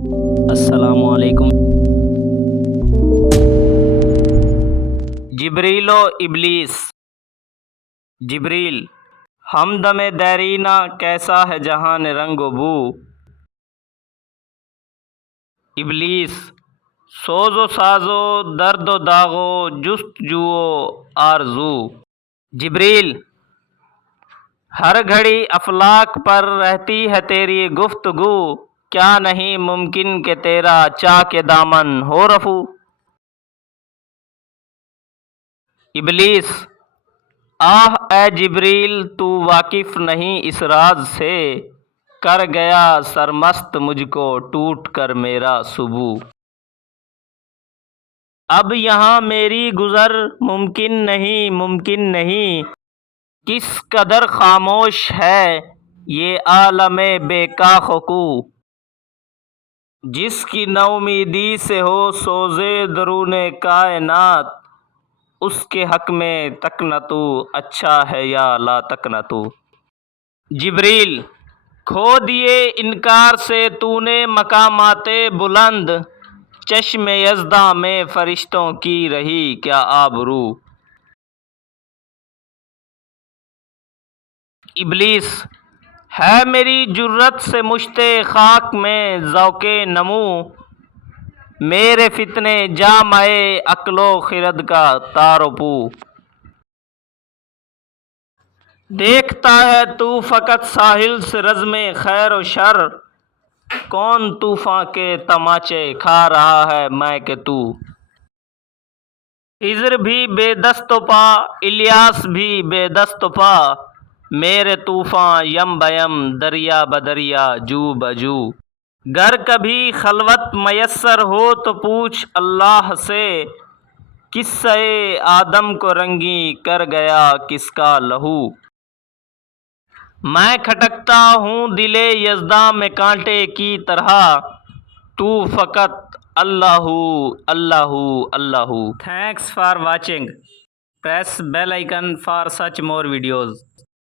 السلام علیکم۔ جبریل و ابلیس۔ جبریل: ہمدم دیرینہ کیسا ہے جہان رنگ و بو۔ ابلیس: سوز و ساز و درد و داغ و جستجو و آرزو۔ جبریل: ہر گھڑی افلاک پر رہتی ہے تیری گفتگو، کیا نہیں ممکن کہ تیرا چاک دامن ہو رفو۔ ابلیس: آہ اے جبریل تو واقف نہیں اس راز سے، کر گیا سرمست مجھ کو ٹوٹ کر میرا سبو۔ اب یہاں میری گزر ممکن نہیں، ممکن نہیں، کس قدر خاموش ہے یہ عالم بے کاخ و کو۔ جس کی نومیدی سے ہو سوز درون کائنات، اس کے حق میں تقنطو اچھا ہے یا لا تقنطو۔ جبریل: کھو دیے انکار سے تو نے مقامات بلند، چشم یزداں میں فرشتوں کی رہی کیا آبرو۔ ابلیس: ہے میری جرت سے مشت خاک میں ذوق نمو، میرے فتنے جامہ عقل و خرد کا تار و پو۔ دیکھتا ہے تو فقط ساحل سے رزم خیر و شر، کون طوفاں کے تماچے کھا رہا ہے میں کہ تو۔ خضر بھی بے دست و پا، الیاس بھی بے دست و پا، میرے طوفاں یم بیم دریا بدریا جو بجو۔ گر کبھی خلوت میسر ہو تو پوچھ اللہ سے، قصہ آدم کو رنگیں کر گیا کس کا لہو۔ میں کھٹکتا ہوں دل یزداں میں کانٹے کی طرح، تو فقط اللہ اللہ اللہ۔ Thanks for watching. Press bell icon for such more videos.